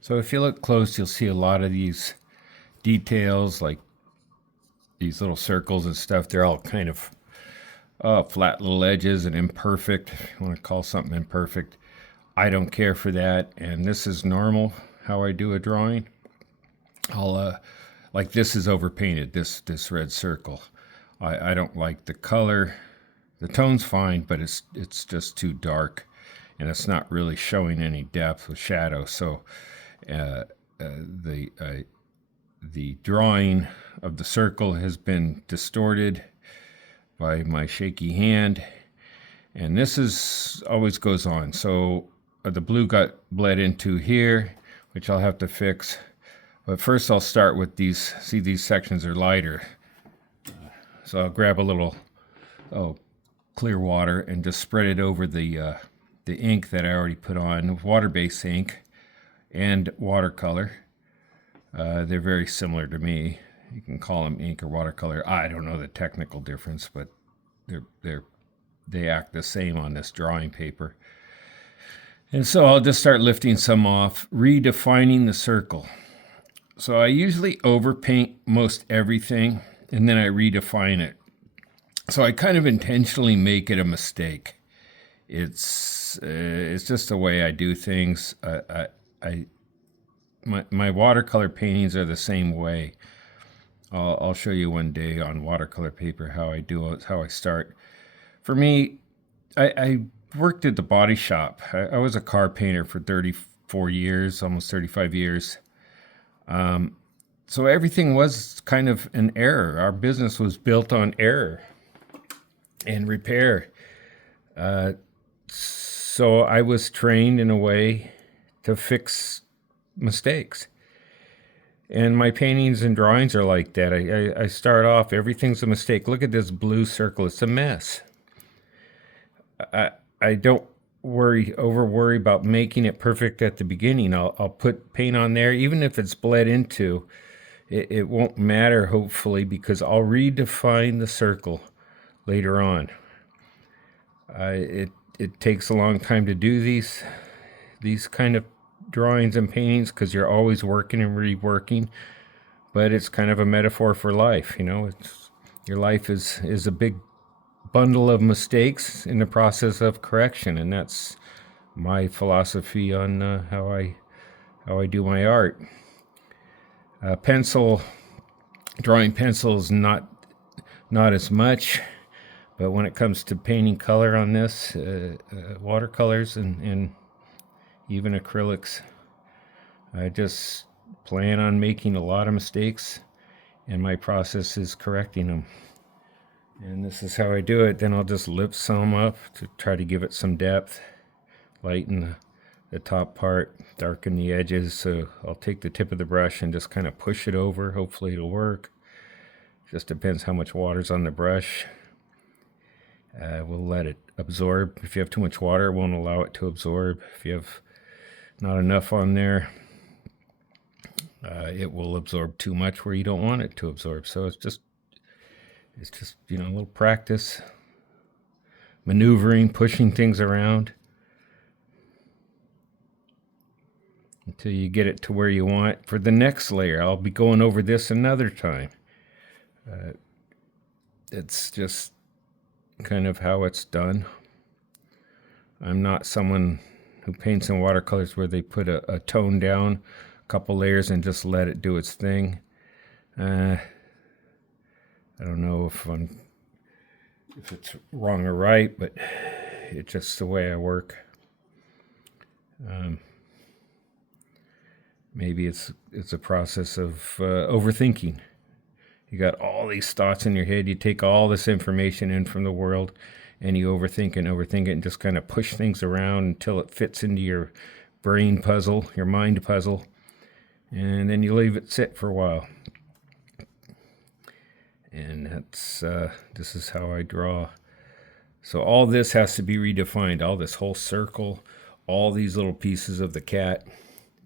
So if you look close, you'll see a lot of these details, like these little circles and stuff. They're all kind of flat little edges and imperfect. If you want to call something imperfect, I don't care for that. And this is normal how I do a drawing. I'll like this is overpainted, this red circle. I don't like the color. The tone's fine, but it's just too dark, and it's not really showing any depth with shadow. So the drawing of the circle has been distorted by my shaky hand, and this is always goes on. So the blue got bled into here, which I'll have to fix. But first I'll start with these. See, these sections are lighter. So I'll grab a little clear water and just spread it over the ink that I already put on, water-based ink and watercolor. They're very similar to me. You can call them ink or watercolor. I don't know the technical difference, but they act the same on this drawing paper. And so I'll just start lifting some off, redefining the circle. So I usually overpaint most everything, and then I redefine it. So I kind of intentionally make it a mistake. It's just the way I do things. My watercolor paintings are the same way. I'll show you one day on watercolor paper how I do it, how I start. For me, I worked at the body shop. I was a car painter for 34 years, almost 35 years. So everything was kind of an error. Our business was built on error and repair. So I was trained in a way to fix mistakes. And my paintings and drawings are like that. I start off, everything's a mistake. Look at this blue circle. It's a mess. I don't over worry about making it perfect at the beginning. I'll put paint on there, even if it's bled into. It won't matter, hopefully, because I'll redefine the circle later on. It takes a long time to do these kind of drawings and paintings because you're always working and reworking. But it's kind of a metaphor for life, you know. Your life is a big bundle of mistakes in the process of correction, and that's my philosophy on how I do my art. Drawing pencil is not as much, but when it comes to painting color on this, watercolors and even acrylics, I just plan on making a lot of mistakes, and my process is correcting them. And this is how I do it. Then I'll just lift some up to try to give it some depth, lighten the top part, darken the edges. So I'll take the tip of the brush and just kind of push it over. Hopefully it'll work. Just depends how much water's on the brush. We'll let it absorb. If you have too much water, it won't allow it to absorb. If you have not enough on there, it will absorb too much where you don't want it to absorb. So it's just, a little practice, maneuvering, pushing things around until you get it to where you want. For the next layer, I'll be going over this another time. It's just kind of how it's done. I'm not someone who paints in watercolors where they put a tone down, a couple layers, and just let it do its thing. I don't know if it's wrong or right, but it's just the way I work. Maybe it's a process of overthinking. You got all these thoughts in your head. You take all this information in from the world, and you overthink it, and just kind of push things around until it fits into your brain puzzle, your mind puzzle, and then you leave it sit for a while. And that's this is how I draw. So all this has to be redefined. All this whole circle, all these little pieces of the cat,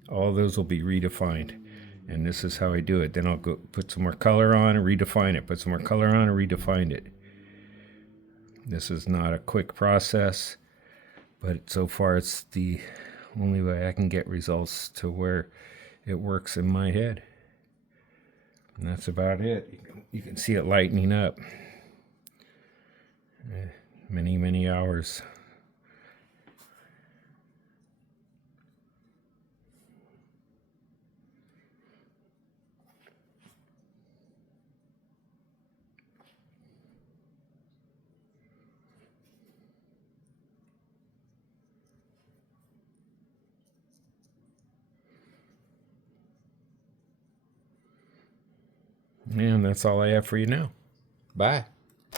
all those will be redefined. And this is how I do it. Then I'll go put some more color on and redefine it. Put some more color on and redefine it. This is not a quick process, but so far it's the only way I can get results to where it works in my head. And that's about it. You can see it lightening up. Many, many hours. And that's all I have for you now. Bye.